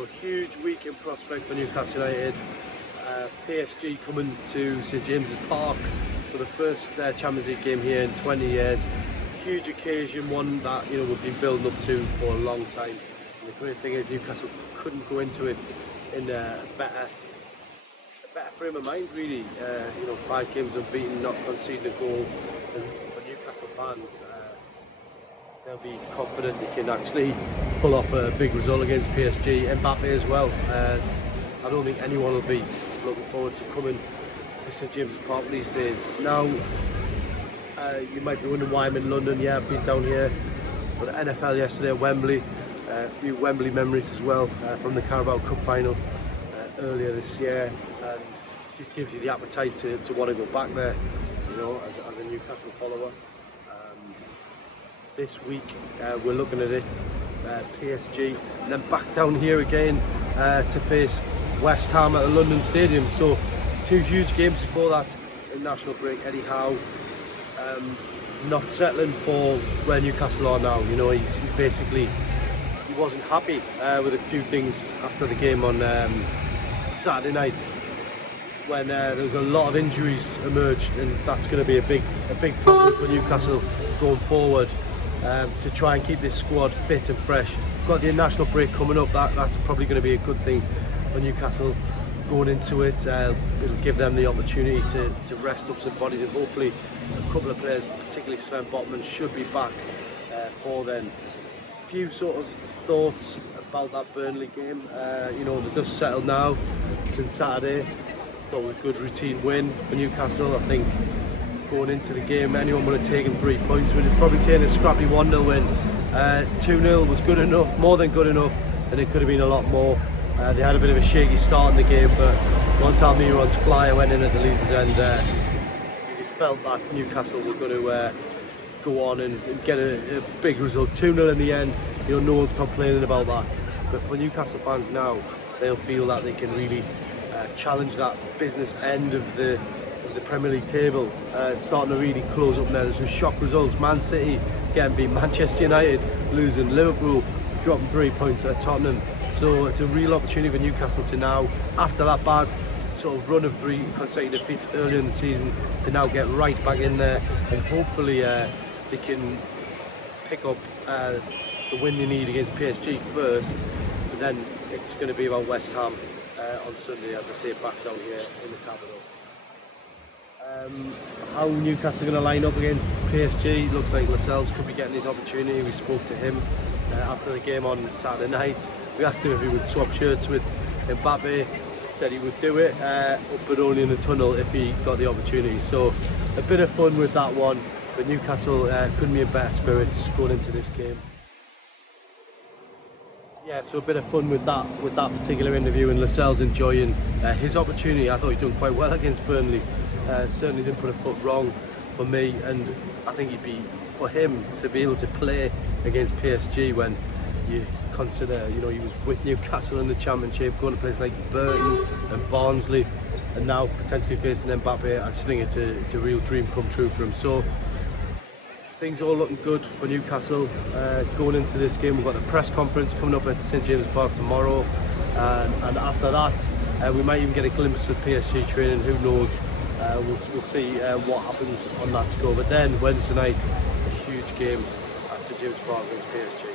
So huge week in prospect for Newcastle United. PSG coming to St James's Park for the first Champions League game here in 20 years. Huge occasion, one that we've been building up to for a long time. And the great thing is Newcastle couldn't go into it in a better frame of mind, really. 5 games unbeaten, not conceding a goal, and for Newcastle fans, they'll be confident they can actually pull off a big result against PSG. Mbappe as well. I don't think anyone will be looking forward to coming to St James's Park these days. Now, you might be wondering why I'm in London. Yeah, I've been down here for the NFL yesterday at Wembley. A few Wembley memories as well from the Carabao Cup final earlier this year, and it just gives you the appetite to want to go back there, as a Newcastle follower. This week we're looking at it, PSG, and then back down here again to face West Ham at the London Stadium. So 2 huge games before that in national break. Eddie Howe not settling for where Newcastle are now. He wasn't happy with a few things after the game on Saturday night, when there was a lot of injuries emerged, and that's going to be a big problem for Newcastle going forward, to try and keep this squad fit and fresh. Got the international break coming up. That's probably going to be a good thing for Newcastle going into it. It'll give them the opportunity to rest up some bodies, and hopefully a couple of players, particularly Sven Botman, should be back for then. A few sort of thoughts about that Burnley game. The dust settled now since Saturday. Thought it was a good routine win for Newcastle. I think going into the game, anyone would have taken 3 points. We'd have probably taken a scrappy 1-0 win. 2-0 was good enough, more than good enough, and it could have been a lot more. They had a bit of a shaky start in the game, but once Almiron's flyer went in at the leaders end, you just felt that Newcastle were going to go on and get a big result. 2-0 in the end. No one's complaining about that. But for Newcastle fans now, they'll feel that they can really challenge that business end of the Premier League table. It's starting to really close up now. There's some shock results. Man City getting beat, Manchester United losing, Liverpool dropping 3 points at Tottenham. So it's a real opportunity for Newcastle to now, after that bad sort of run of 3 consecutive defeats earlier in the season, to now get right back in there, and hopefully they can pick up the win they need against PSG first, but then it's going to be about West Ham on Sunday, as I say, back down here in the capital. How Newcastle are going to line up against PSG? Looks like Lascelles could be getting his opportunity. We spoke to him after the game on Saturday night. We asked him if he would swap shirts with Mbappe. Said he would do it, but only in the tunnel if he got the opportunity. So a bit of fun with that one, but Newcastle couldn't be in better spirits going into this game. Yeah, so a bit of fun with that particular interview, and Lascelles enjoying his opportunity. I thought he'd done quite well against Burnley. Certainly didn't put a foot wrong for me, and I think for him to be able to play against PSG when you consider, he was with Newcastle in the Championship, going to places like Burton and Barnsley, and now potentially facing Mbappe. I just think it's a real dream come true for him. So things all looking good for Newcastle going into this game. We've got the press conference coming up at St James's Park tomorrow, and after that we might even get a glimpse of PSG training. Who knows? We'll see what happens on that score. But then Wednesday night, a huge game at St James's Park against PSG.